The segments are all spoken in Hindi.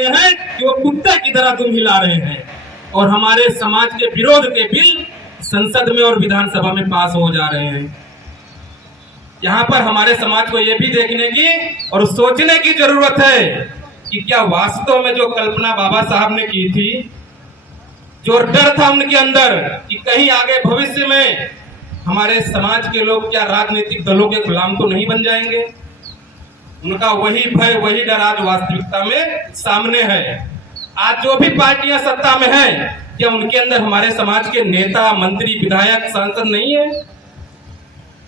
लिए हैं कि वो कुत्ते की तरह तुम हिला रहे हैं और हमारे समाज के विरोध के बिल संसद में और विधानसभा में पास हो जा रहे हैं। यहाँ पर हमारे समाज को ये भी देखने की और सोचने की जरूरत है कि क्या वास्तव में जो कल्पना बाबा साहब ने की थी, जो डर था उनके अंदर कि कहीं आगे भविष्य में हमारे समाज के लोग क्या राजनीतिक दलों के गुलाम तो नहीं बन जाएंगे, उनका वही भय वही डर आज वास्तविकता में सामने है। आज जो भी पार्टियां सत्ता में हैं, क्या उनके अंदर हमारे समाज के नेता, मंत्री, विधायक, सांसद नहीं है?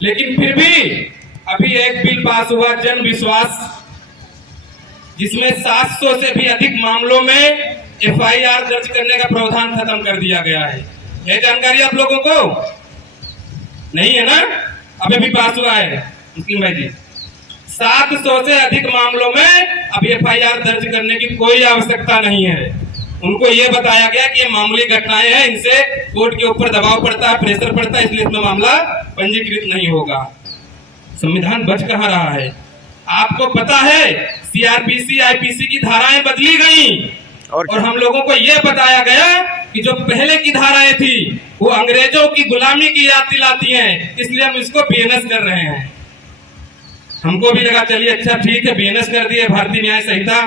लेकिन फिर भी अभी एक बिल पास हुआ जन विश्वास, जिसमें 700 से भी अधिक मामलों में FIR दर्ज करने का प्रावधान खत्म कर दिया गया है। यह जानकारी आप लोगों को नहीं है ना? अभी भी पास हुआ है मुस्लिम भाई जी। 700 से अधिक मामलों में अब FIR दर्ज करने की कोई आवश्यकता नहीं है। उनको ये बताया गया कि ये मामूली घटनाएं हैं, इनसे कोर्ट के ऊपर दबाव पड़ता है, प्रेशर पड़ता है, इसलिए इसमें मामला पंजीकृत नहीं होगा। संविधान बच कहाँ रहा है? आपको पता है CRPC, IPC की धाराएं बदली गई और हम लोगों को यह बताया गया कि जो पहले की धाराएं थी वो अंग्रेजों की गुलामी की याद दिलाती हैं, इसलिए हम इसको BNS कर रहे हैं। हमको भी लगा चलिए अच्छा ठीक है, BNS कर दिए, भारतीय न्याय संहिता,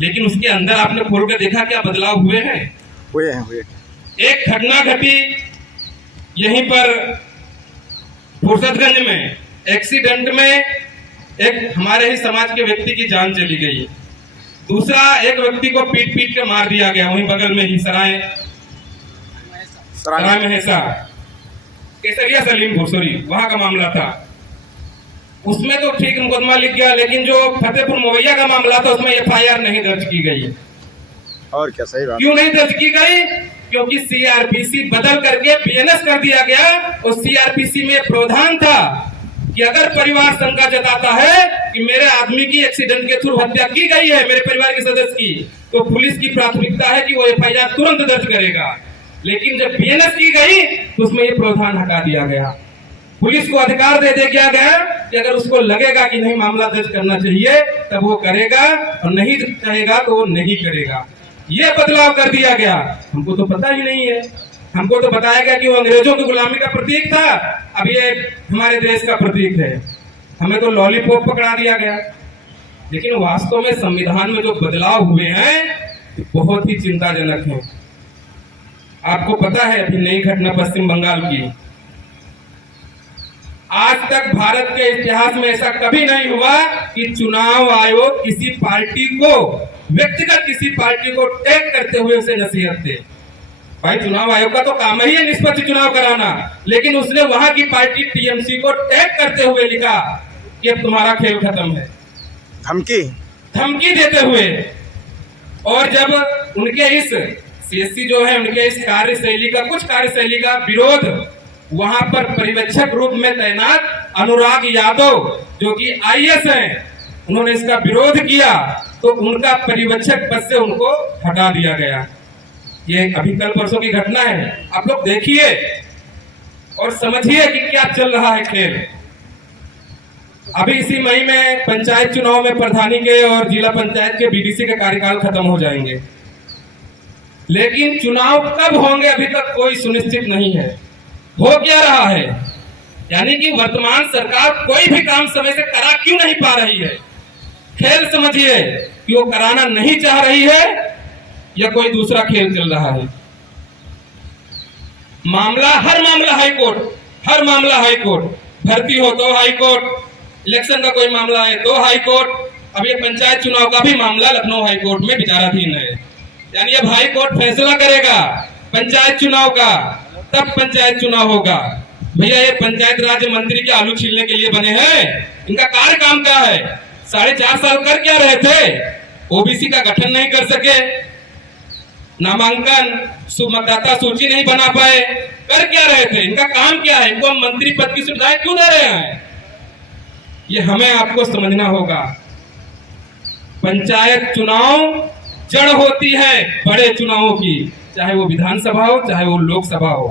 लेकिन उसके अंदर आपने खोल कर देखा क्या बदलाव हुए हैं? हुए। एक घटना घटी यहीं पर फुर्सतगंज में, एक्सीडेंट में एक हमारे ही समाज के व्यक्ति की जान चली गई। दूसरा, एक व्यक्ति को पीट पीट के मार दिया गया वहीं बगल में ही सराय महेसा, केसरिया सलीम भोसरी, वहां का मामला था। उसमें तो ठीक मुकदमा लिख गया, लेकिन जो फतेहपुर मवैया का मामला था उसमें FIR नहीं दर्ज की गई। और क्या? सही बात। क्यों नहीं दर्ज की गई? क्योंकि CRPC बदल करके BNS कर दिया गया और CRPC में प्रावधान था कि अगर परिवार शंका जताता है कि मेरे आदमी की एक्सीडेंट के थ्रू हत्या की गई है, मेरे परिवार के सदस्य की, तो पुलिस की प्राथमिकता है कि वो FIR तुरंत दर्ज करेगा। लेकिन जब BNS की गई तो उसमें ये प्रावधान हटा दिया गया। पुलिस को अधिकार दे दिया गया कि अगर उसको लगेगा कि नहीं मामला दर्ज करना चाहिए तब वो करेगा और नहीं कहेगा तो वो नहीं करेगा। ये बदलाव कर दिया गया। हमको तो पता ही नहीं है। हमको तो बताया गया कि वो अंग्रेजों की गुलामी का प्रतीक था, अब ये हमारे देश का प्रतीक है। हमें तो लॉलीपॉप पकड़ा दिया गया। लेकिन वास्तव में संविधान में जो बदलाव हुए हैं बहुत ही चिंताजनक है। आपको पता है अभी नई घटना पश्चिम बंगाल की, आज तक भारत के इतिहास में ऐसा कभी नहीं हुआ कि चुनाव आयोग किसी पार्टी को, व्यक्तिगत किसी पार्टी को टैग करते हुए उसे नसीहत दे। भाई चुनाव आयोग का तो काम ही है निष्पक्ष चुनाव कराना, लेकिन उसने वहां की पार्टी TMC को टैग करते हुए लिखा कि अब तुम्हारा खेल खत्म है, धमकी देते हुए। और जब उनके इस CSC जो है उनके इस कार्यशैली का, कुछ कार्यशैली का विरोध वहां पर पर्यवेक्षक रूप में तैनात अनुराग यादव जो कि IAS हैं, उन्होंने इसका विरोध किया तो उनका पर्यवेक्षक पद से उनको हटा दिया गया। ये अभी कल परसों की घटना है। आप लोग देखिए और समझिए कि क्या चल रहा है खेल। अभी इसी मई में पंचायत चुनाव में प्रधानी के और जिला पंचायत के BDC के कार्यकाल खत्म हो जाएंगे, लेकिन चुनाव कब होंगे अभी तक कोई सुनिश्चित नहीं है। हो क्या रहा है? यानी कि वर्तमान सरकार कोई भी काम समय से करा क्यों नहीं पा रही है? खेल समझिए कि वो कराना नहीं चाह रही है या कोई दूसरा खेल चल रहा है। हर मामला हाई कोर्ट, भर्ती हो तो हाई कोर्ट, इलेक्शन का कोई मामला है तो हाई कोर्ट। अब ये पंचायत चुनाव का भी मामला लखनऊ हाई कोर्ट में विचाराधीन है। यानी अब हाई कोर्ट फैसला करेगा पंचायत चुनाव का, तब पंचायत चुनाव होगा। भैया ये पंचायत राज्य मंत्री के आलू छीलने के लिए बने हैं? इनका कार्य काम क्या है? 4.5 साल कर क्या रहे थे? OBC का गठन नहीं कर सके, नामांकन मतदाता सूची नहीं बना पाए, कर क्या रहे थे? इनका काम क्या है? इनको मंत्री पद की सुविधाएं क्यों दे रहे हैं? ये हमें आपको समझना होगा। पंचायत चुनाव जड़ होती है बड़े चुनावों की, चाहे वो विधानसभा हो चाहे वो लोकसभा हो।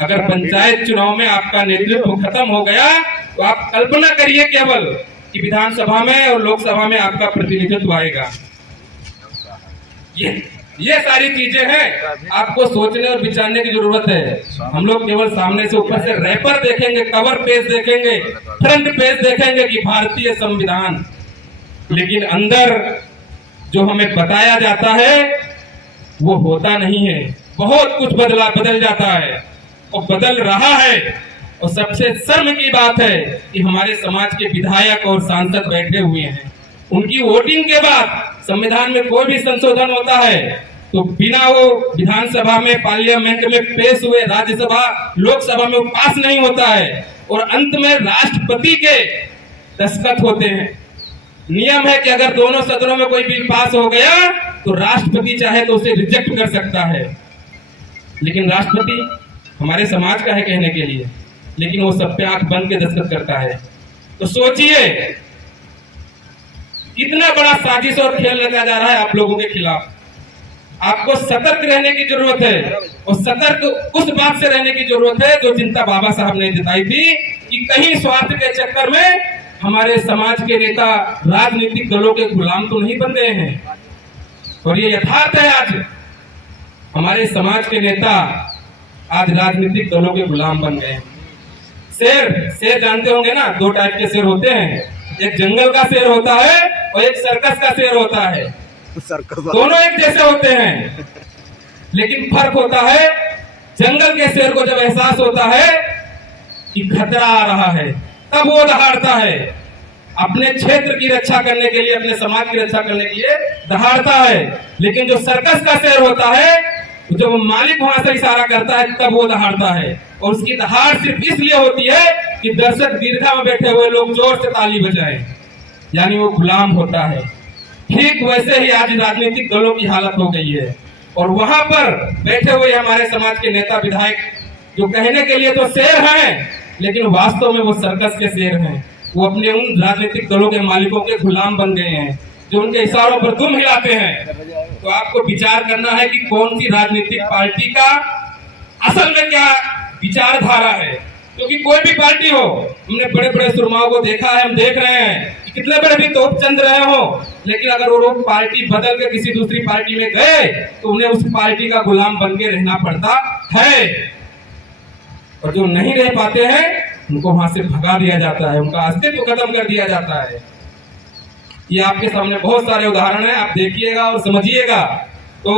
अगर पंचायत चुनाव में आपका नेतृत्व खत्म हो गया तो आप कल्पना करिए केवल कि विधानसभा में और लोकसभा में आपका प्रतिनिधित्व आएगा। ये सारी चीजें हैं, आपको सोचने और विचारने की जरूरत है। हम लोग केवल सामने से ऊपर से रैपर देखेंगे, कवर पेज देखेंगे, फ्रंट पेज देखेंगे कि भारतीय संविधान, लेकिन अंदर जो हमें बताया जाता है वो होता नहीं है। बहुत कुछ बदल जाता है और बदल रहा है। और सबसे शर्म की बात है कि हमारे समाज के विधायक और सांसद बैठे हुए हैं, उनकी वोटिंग के बाद संविधान में कोई भी संशोधन होता है तो बिना वो विधानसभा में, पार्लियामेंट में पेश हुए, राज्यसभा लोकसभा में वो पास नहीं होता है और अंत में राष्ट्रपति के दस्तखत होते हैं। नियम है कि अगर दोनों सदनों में कोई बिल पास हो गया तो राष्ट्रपति चाहे तो उसे रिजेक्ट कर सकता है, लेकिन राष्ट्रपति हमारे समाज का है कहने के लिए, लेकिन वो सब पे आंख बंद के दस्तखत करता है। तो सोचिए कितना बड़ा साजिश और खेल रचा जा रहा है आप लोगों के खिलाफ। आपको सतर्क रहने की जरूरत है और सतर्क उस बात से रहने की जरूरत है जो चिंता बाबा साहब ने जताई थी कि कहीं स्वार्थ के चक्कर में हमारे समाज के नेता राजनीतिक दलों के गुलाम तो नहीं बन गए हैं। और ये यथार्थ है, आज हमारे समाज के नेता आज राजनीतिक दलों के गुलाम बन गए हैं। शेर जानते होंगे ना, दो टाइप के शेर होते हैं, एक जंगल का शेर होता है और एक सर्कस का शेर होता है। दोनों एक जैसे होते हैं, लेकिन फर्क होता है जंगल के शेर को जब एहसास होता है कि खतरा आ रहा है तब वो दहाड़ता है, अपने क्षेत्र की रक्षा करने के लिए, अपने समाज की रक्षा करने के लिए दहाड़ता है। लेकिन जो सर्कस का शेर होता है, जब मालिक वहां से इशारा करता है तब वो दहाड़ता है, और उसकी दहाड़ सिर्फ इसलिए होती है कि दर्शक दीर्घा में बैठे हुए लोग जोर से ताली बजाएं, यानी वो गुलाम होता है। ठीक वैसे ही आज राजनीतिक दलों की हालत हो गई है, और वहां पर बैठे हुए हमारे समाज के नेता विधायक जो कहने के लिए तो शेर हैं, लेकिन वास्तव में वो सर्कस के शेर हैं। वो अपने उन राजनीतिक दलों के मालिकों के गुलाम बन गए हैं जो उनके इशारों पर दुम हिलाते हैं। तो आपको विचार करना है कि कौन सी राजनीतिक पार्टी का असल में क्या विचारधारा है, क्योंकि कोई भी पार्टी हो, हमने बड़े बड़े सुरमाओं को देखा है, हम देख रहे हैं कि कितने बड़े भी तोप चंद रहे हो, लेकिन अगर वो लोग पार्टी बदल के किसी दूसरी पार्टी में गए तो उन्हें उस पार्टी का गुलाम बन के रहना पड़ता है। और जो नहीं रह पाते हैं उनको वहां से भगा दिया जाता है, उनका अस्तित्व खत्म कर दिया जाता है। ये आपके सामने बहुत सारे उदाहरण हैं, आप देखिएगा और समझिएगा। तो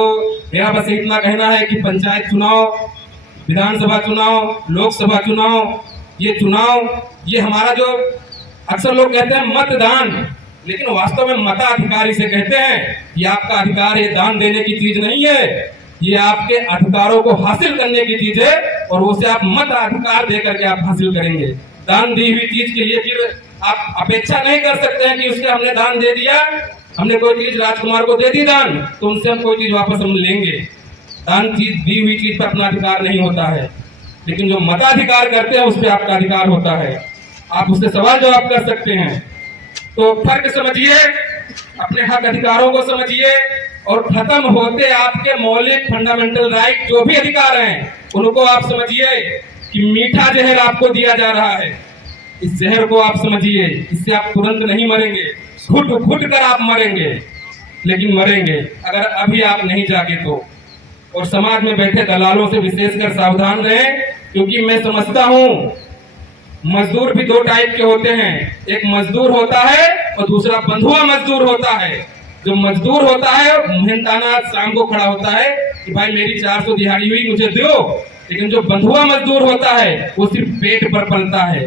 मेरा बस इतना कहना है कि पंचायत चुनाव, विधानसभा चुनाव, लोकसभा चुनाव, ये हमारा जो अक्सर लोग कहते हैं मतदान, लेकिन वास्तव में मताधिकार इसे कहते हैं। ये आपका अधिकार, ये दान देने की चीज नहीं है, ये आपके अधिकारों को हासिल करने की चीज है, और उसे आप मताधिकार दे करके आप हासिल करेंगे। दान दी हुई चीज के लिए फिर आप अपेक्षा नहीं कर सकते हैं कि उसके हमने दान दे दिया, हमने कोई चीज राजकुमार को दे दी दान, तो उनसे हम कोई चीज वापस हम लेंगे। दान चीज, दी हुई चीज पर अपना अधिकार नहीं होता है, लेकिन जो मताधिकार करते हैं उस पर आपका अधिकार होता है, आप उससे सवाल जवाब कर सकते हैं। तो फर्क समझिए, अपने हक अधिकारों को समझिए, और खत्म होते आपके मौलिक फंडामेंटल राइट जो भी अधिकार हैं उनको आप समझिए कि मीठा जहर आपको दिया जा रहा है। इस जहर को आप समझिए, इससे आप तुरंत नहीं मरेंगे, घुट घुट कर आप मरेंगे, लेकिन मरेंगे अगर अभी आप नहीं जागे तो। और समाज में बैठे दलालों से विशेषकर सावधान रहें, क्योंकि मैं समझता हूं मजदूर भी दो टाइप के होते हैं, एक मजदूर होता है और दूसरा बंधुआ मजदूर होता है। जो मजदूर होता है मेहनताना शाम को खड़ा होता है कि भाई मेरी 400 दिहाड़ी हुई, मुझे दो, लेकिन जो बंधुआ मजदूर होता है वो सिर्फ पेट पर पलता है।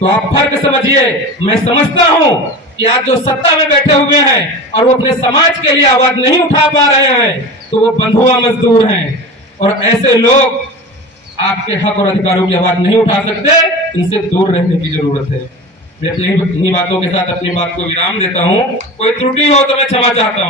तो आप फर्क समझिए। मैं समझता हूं कि आज जो सत्ता में बैठे हुए हैं और वो अपने समाज के लिए आवाज नहीं उठा पा रहे हैं, तो वो बंधुआ मजदूर हैं, और ऐसे लोग आपके हक और अधिकारों की आवाज नहीं उठा सकते, इनसे दूर रहने की जरूरत है। मैं अपनी बातों के साथ अपनी बात को विराम देता हूं। कोई त्रुटि हो तो मैं क्षमा चाहता हूं।